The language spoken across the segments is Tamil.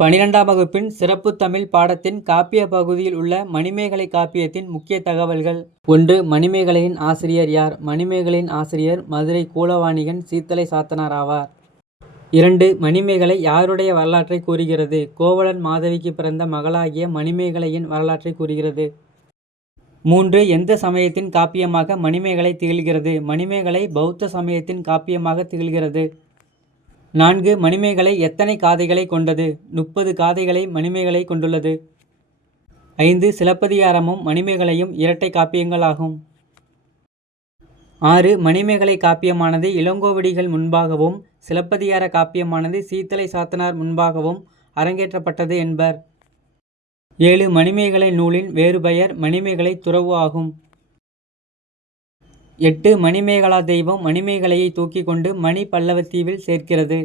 பனிரெண்டாம் வகுப்பின் சிறப்பு தமிழ் பாடத்தின் காப்பிய பகுதியில் உள்ள மணிமேகலை காப்பியத்தின் முக்கிய தகவல்கள். ஒன்று மணிமேகலையின் ஆசிரியர் யார்? மணிமேகலையின் ஆசிரியர் மதுரை கூலவாணிகன் சீத்தலை சாத்தனார் ஆவார். இரண்டு மணிமேகலை யாருடைய வரலாற்றை கூறுகிறது? கோவலன் மாதவிக்கு பிறந்த மகளாகிய மணிமேகலையின் வரலாற்றை கூறுகிறது. மூன்று எந்த சமயத்தின் காப்பியமாக மணிமேகலை திகழ்கிறது? மணிமேகலை பௌத்த சமயத்தின் காப்பியமாக திகழ்கிறது. நான்கு மணிமேகலை எத்தனை காதைகளை கொண்டது? முப்பது காதைகளை மணிமேகலை கொண்டுள்ளது. ஐந்து சிலப்பதிகாரமும் மணிமேகலையும் இரட்டை காப்பியங்களாகும். ஆறு மணிமேகலை காப்பியமானது இளங்கோவடிகள் முன்பாகவும் சிலப்பதிகார காப்பியமானது சீத்தலை சாத்தனார் முன்பாகவும் அரங்கேற்றப்பட்டது என்பர். ஏழு மணிமேகலை நூலின் வேறு பெயர் மணிமேகலை துறவு ஆகும். எட்டு மணிமேகலா தெய்வம் மணிமேகலையை தூக்கி கொண்டு மணி பல்லவத்தீவில் சேர்க்கிறது.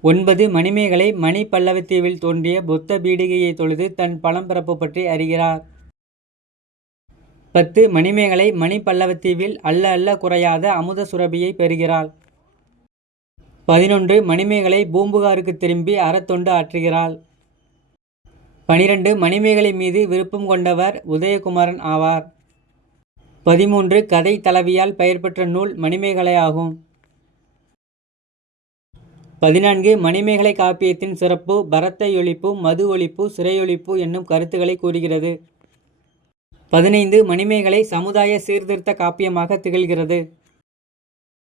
ஒன்பது மணிமேகலை மணி பல்லவத்தீவில் தோன்றிய புத்த பீடிகையை தொழுது தன் பழம்பிறப்பு பற்றி அறிகிறார். பத்து மணிமேகலை மணி பல்லவத்தீவில் அல்ல அல்ல குறையாத அமுத சுரபியை பெறுகிறாள். பதினொன்று மணிமேகலை பூம்புகாருக்கு திரும்பி அறத்தொண்டு ஆற்றுகிறாள். பனிரெண்டு மணிமேகலை மீது விருப்பம் கொண்டவர் உதயகுமாரன் ஆவார். பதிமூன்று கதை தலைவியால் பெயர் பெற்ற நூல் மணிமேகலை ஆகும் பதினான்கு மணிமேகலை காப்பியத்தின் சிறப்பு பரத்தை ஒழிப்பு மது ஒழிப்பு சிறையொழிப்பு என்னும் கருத்துக்களை கூறுகிறது. பதினைந்து மணிமேகலை சமுதாய சீர்திருத்த காப்பியமாக திகழ்கிறது.